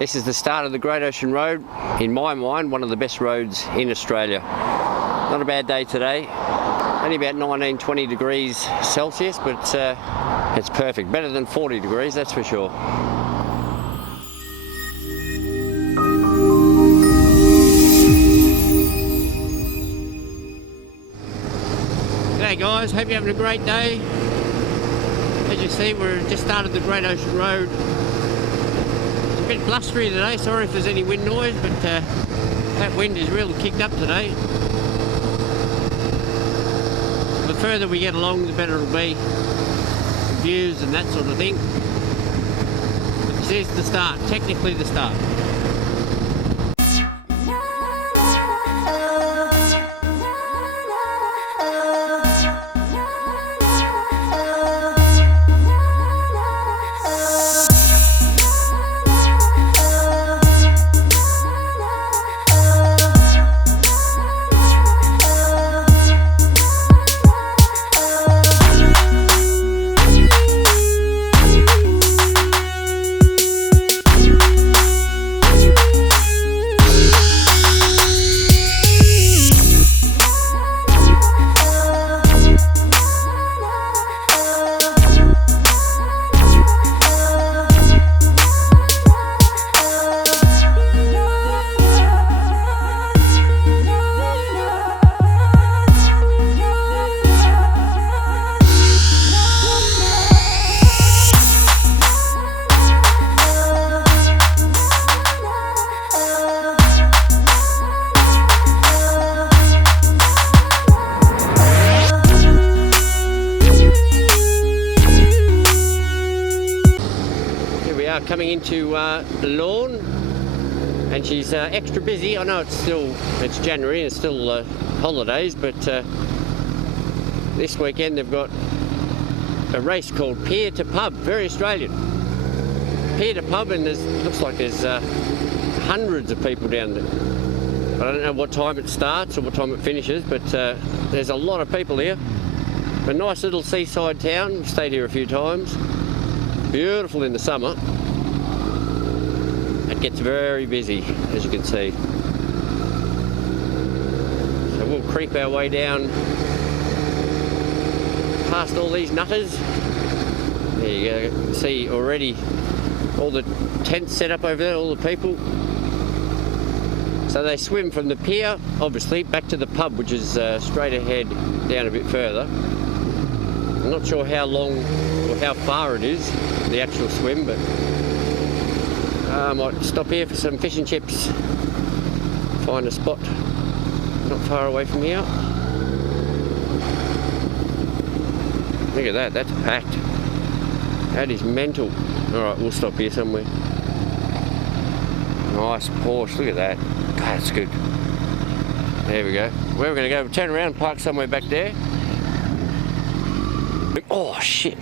This is the start of the Great Ocean Road. In my mind, one of the best roads in Australia. Not a bad day today. Only about 19, 20 degrees Celsius, but it's perfect. Better than 40 degrees, that's for sure. G'day guys, hope you're having a great day. As you see, we're just started the Great Ocean Road. It's a bit blustery today, sorry if there's any wind noise, but that wind is really kicked up today. The further we get along, the better it'll be. Views and that sort of thing. But this is the start, technically the start. Coming into Lorne, and she's extra busy. I know it's January and it's still holidays, but this weekend they've got a race called Pier to Pub, very Australian. Pier to Pub, and looks like there's hundreds of people down there. I don't know what time it starts or what time it finishes, but there's a lot of people here. A nice little seaside town. We've stayed here a few times. Beautiful in the summer. It gets very busy, as you can see. So we'll creep our way down past all these nutters. There you go. You can see already all the tents set up over there, all the people. So they swim from the pier, obviously, back to the pub, which is straight ahead down a bit further. I'm not sure how long or how far it is, the actual swim, but I might stop here for some fish and chips. Find a spot not far away from here. Look at that, that's packed. That is mental. Alright, we'll stop here somewhere. Nice Porsche, look at that. God, that's good. There we go. Where we're going to go, turn around and park somewhere back there. Oh shit.